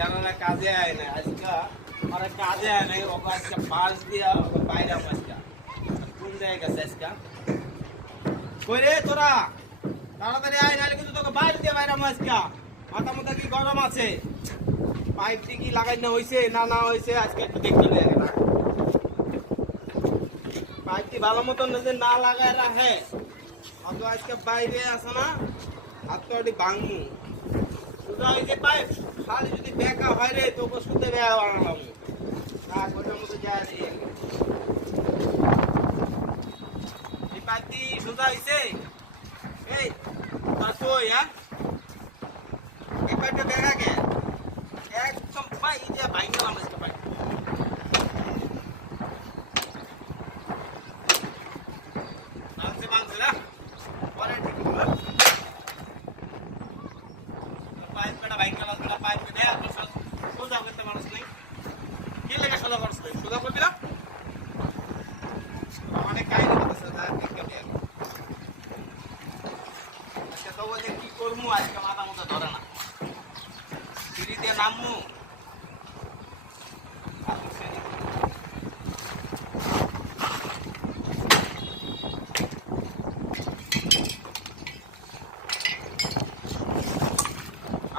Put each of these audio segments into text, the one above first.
সারা কাজে আয় না আজকে আর কাজে আয় নাই ওকে আজকে পাঁচ দিয়া ওকে বাইরে আজকে কোন জায়গায় গেছে আজকে কই রে তোরা তাড়াতাড়ি আয় নাহলে কিন্তু তোকে বাইরে দিয়ে বাইরে আজকে মাথা মাথা কি গরম আছে পাইপটি কি লাগাই না হয়েছে না না হয়েছে আজকে একটু দেখতে লাগে না পাইপটি ভালো মতন যদি না লাগায় রাখে অত আজকে বাইরে আসে না হাত তো একটু ভাঙমু শুধু ওই যে পাইপ খালি যদি বেকা হয় রে তোকে শুধু বেয়া বানালাম না গোটার মতো যায় রে এই পাইপটি সোজা হয়েছে এই কই হ্যাঁ এই পাইপটা বেকা কে একদম পাই যে ভাঙলাম আজকে পাইপ ভাঙছে না পরে ঠিক হবে পাইপ কাটা ভাঙলাম কাটা পাইপ দে আর সোজা করতে মানুষ নেই কি লাগে সোজা করছ সোজা করবি না অনেক কাহিনী করতেছে না দেখতে দিয়ে আজকে তো ওই কি করবো আজকে মাথা মতো ধরে না সিঁড়ি দিয়ে নামবো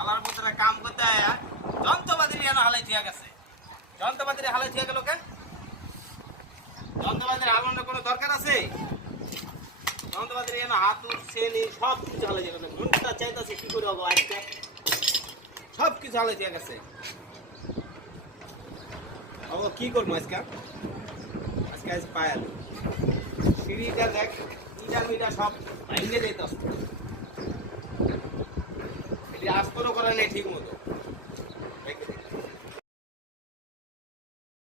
আলার মধ্যে কাম করতে যন্ত্রপাতির হালাই ঠিক আছে যন্ত্রপাতির হালাই ঠিক গেল কেন যন্ত্রপাতির হালানোর কোনো দরকার আছে যন্ত্রপাতির হাত উঠছে সব কিছু হালাই যাবে ঘন্টা চাইতেছে কি করে হবো আজকে সব কিছু হালাই ঠিক আছে ও কি করবো আজকে আজকে আজ পায়াল সিঁড়িটা দেখ মিটার মিটার সব ভেঙে যেতে আসতো আস্তরও করে নেই ঠিক মতো